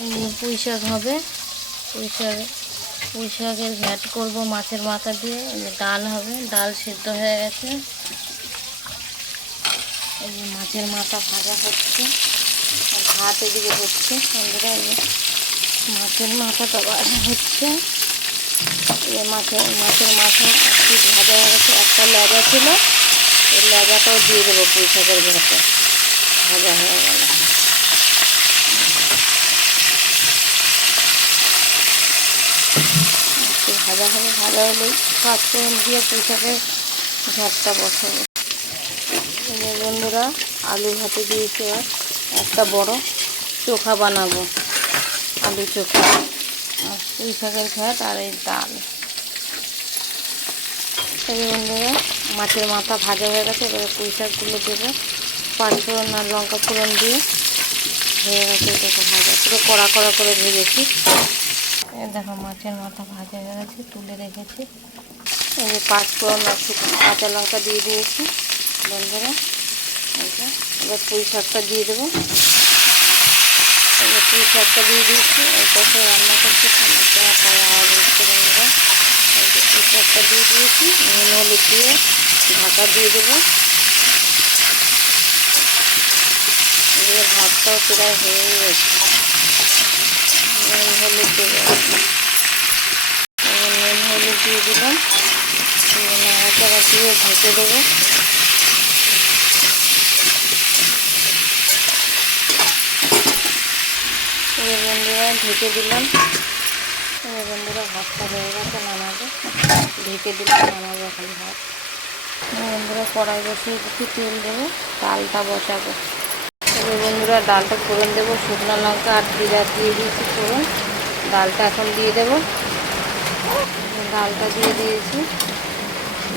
পুঁই শাক হবে। পুঁই শাকের ঘ্যাট করবো মাছের মাথা দিয়ে। ডাল হবে, ডাল সিদ্ধ হয়ে গেছে। এই যে মাছের মাথা ভাজা হচ্ছে, আর ভাত এদিকে হচ্ছে। বন্ধুরা এই মাছের মাথাটা ভাজা হচ্ছে। এই মাছের মাথা একটু ভাজা হয়ে গেছে। একটা লেজা ছিল, এই লেজাটাও দিয়ে দেবো পুঁই শাকের ঘ্যাটে। ভাজা হয়ে গেল। একটু ভাজা হলে পাঁচফোড়ন দিয়ে পুঁই শাকের ঘ্যাটটা বসাবো। বন্ধুরা আলু ভাতে দিয়েছি। আর একটা বড় চোখা বানাবো, আলু চোখা, আর পুঁই শাকের ঘ্যাট আর এই ডাল। এই বন্ধুরা মাছের মাথা ভাজা হয়ে গেছে। এবারে পুঁই শাকগুলো দেবো। পাঁচফোড়ন আর লঙ্কা ফোড়ন দিয়ে হয়ে গেছে। এটাকে ভাজা পুরো কড়া কড়া করে ভেজেছি। দেখো মাছের মাথা ভাজা হয়ে গেছে, তুলে রেখেছি। এই যে পাঁচফোড়ন আর কাঁচা লঙ্কা দিয়ে দিয়েছি। বন্ধুরা এবার পুঁই শাকটা দিয়ে দেবো। এবার পুঁই শাকটা দিয়ে দিয়েছি। এই পাশে রান্না করছি, তাই আওয়াজ হচ্ছে। বন্ধুরা এই যে পুঁই শাকটা দিয়ে দিয়েছি। নুন হলুদ দিয়ে ঢাকা দিয়ে দেবো। এবার ভাতটাও প্রায় হয়ে গেছে। নুন হলুদ দেবো। নুন হলুদ দিয়ে দিলাম। নাড়াচাড়া দিয়ে ঢেকে দেবো। বন্ধুরা ঢেকে দিলাম। বন্ধুরা ভাতটা হয়ে গেছে, নামাবো। ঢেকে দিলাম, নামাবো এখন ভাত। বন্ধুরা কড়াই বসিয়ে একটু তেল দেবো, ডালটা বসাবো। বন্ধুরা ডালটা ফোড়ন দেবো। শুকনো লঙ্কা আর জিরা দিয়ে দিয়েছি ফোড়ন। ডালটা এখন দিয়ে দেবো। ডালটা দিয়ে দিয়েছি।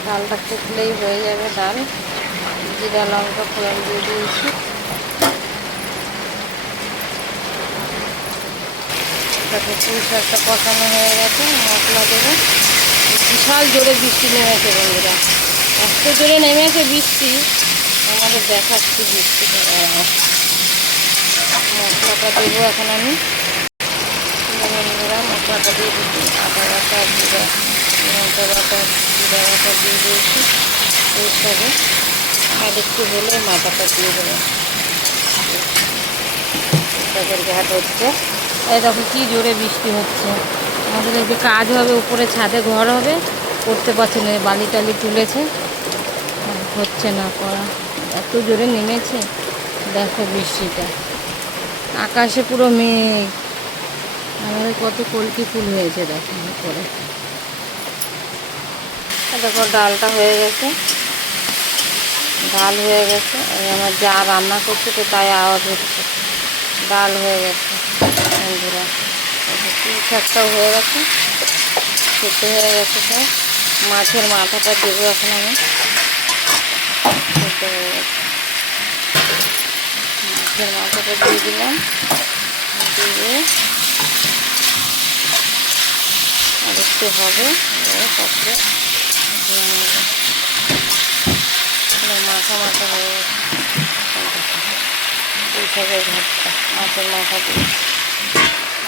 ডালটা ফুটলেই হয়ে যাবে ডাল। জিরা লঙ্কা ফোড়ন দিয়ে দিয়েছি। পুঁই শাকটা কষানো হয়ে গেছে, মশলা দেবো। বিশাল জোরে বৃষ্টি নেমেছে বন্ধুরা, এত জোরে নেমেছে বৃষ্টি, আমাদের দেখাচ্ছি বৃষ্টি। মশলাটা দেবো এখন আমি। বন্ধুরা মশলাটা দিয়ে দিচ্ছি। আদা বাটা, জিরা, লঙ্কা বাটা, জিরা বাটা দিয়ে দিয়েছি পুঁই শাকে। আর একটু হলে মাথাটা দিয়ে দেবো। পুঁই শাকের ঘ্যাট হচ্ছে। এই দেখো কি জোরে বৃষ্টি হচ্ছে। আমাদের একটু কাজ হবে, উপরে ছাদে ঘর হবে, করতে পারছে না। বালি টালি তুলেছে, হচ্ছে না করা, এত জোরে নেমেছে। দেখো বৃষ্টিটা, আকাশে পুরো মেঘ। আমাদের কত কলকি ফুল হয়েছে দেখো উপরে। দেখো ডালটা হয়ে গেছে, ডাল হয়ে গেছে। আমার যা রান্না করছে তো তাই আওয়াজ হচ্ছে। ডাল হয়ে গেছে বন্ধুরা। পুঁই শাকটাও হয়ে গেছে, সেদ্ধ হয়ে গেছে সব। মাছের মাথাটা দেবো এখন আমি। সেদ্ধ হয়ে গেছে, মাছের মাথাটা দিয়ে দিলাম। দিয়ে আর একটু হবে, তারপরে মাথা মাথা হয়ে গেছে। পুঁই শাকের ঘাটটা মাছের মাথা দিয়ে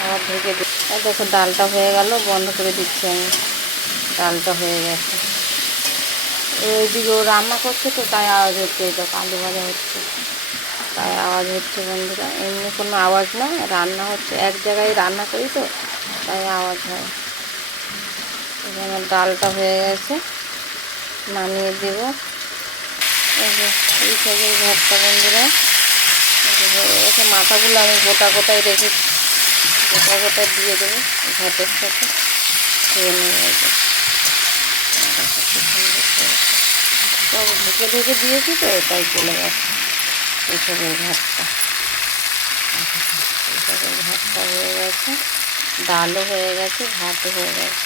আবার ঢেকে দিই। দেখো ডালটা হয়ে গেল, বন্ধ করে দিচ্ছি আমি। ডালটা হয়ে গেছে। ওইদিকে ও রান্না করছে তো তাই আওয়াজ হচ্ছে। এই তো আলু ভাজা হচ্ছে তাই আওয়াজ হচ্ছে বন্ধুরা, এমনি কোনো আওয়াজ না। রান্না হচ্ছে, এক জায়গায় রান্না করি তো তাই আওয়াজ হয়। এখানে ডালটা হয়ে গেছে, নামিয়ে দেব। এই যে পুঁই শাকের ঘ্যাটটা বন্ধুরা হয়ে গেছে। মাথাগুলো আমি গোটা গোটায় রেখেছি, গোটা গোটা দিয়ে দেবো ঘ্যাটের সাথে, খেয়ে নেবে। সব ঢেকে ঢেকে দিয়েছি তো তাই চলে গেছে পুঁই শাকের ঘ্যাটটা। পুঁই শাকের ঘ্যাটটা হয়ে গেছে, ডালও হয়ে গেছে, ভাতও হয়ে গেছে।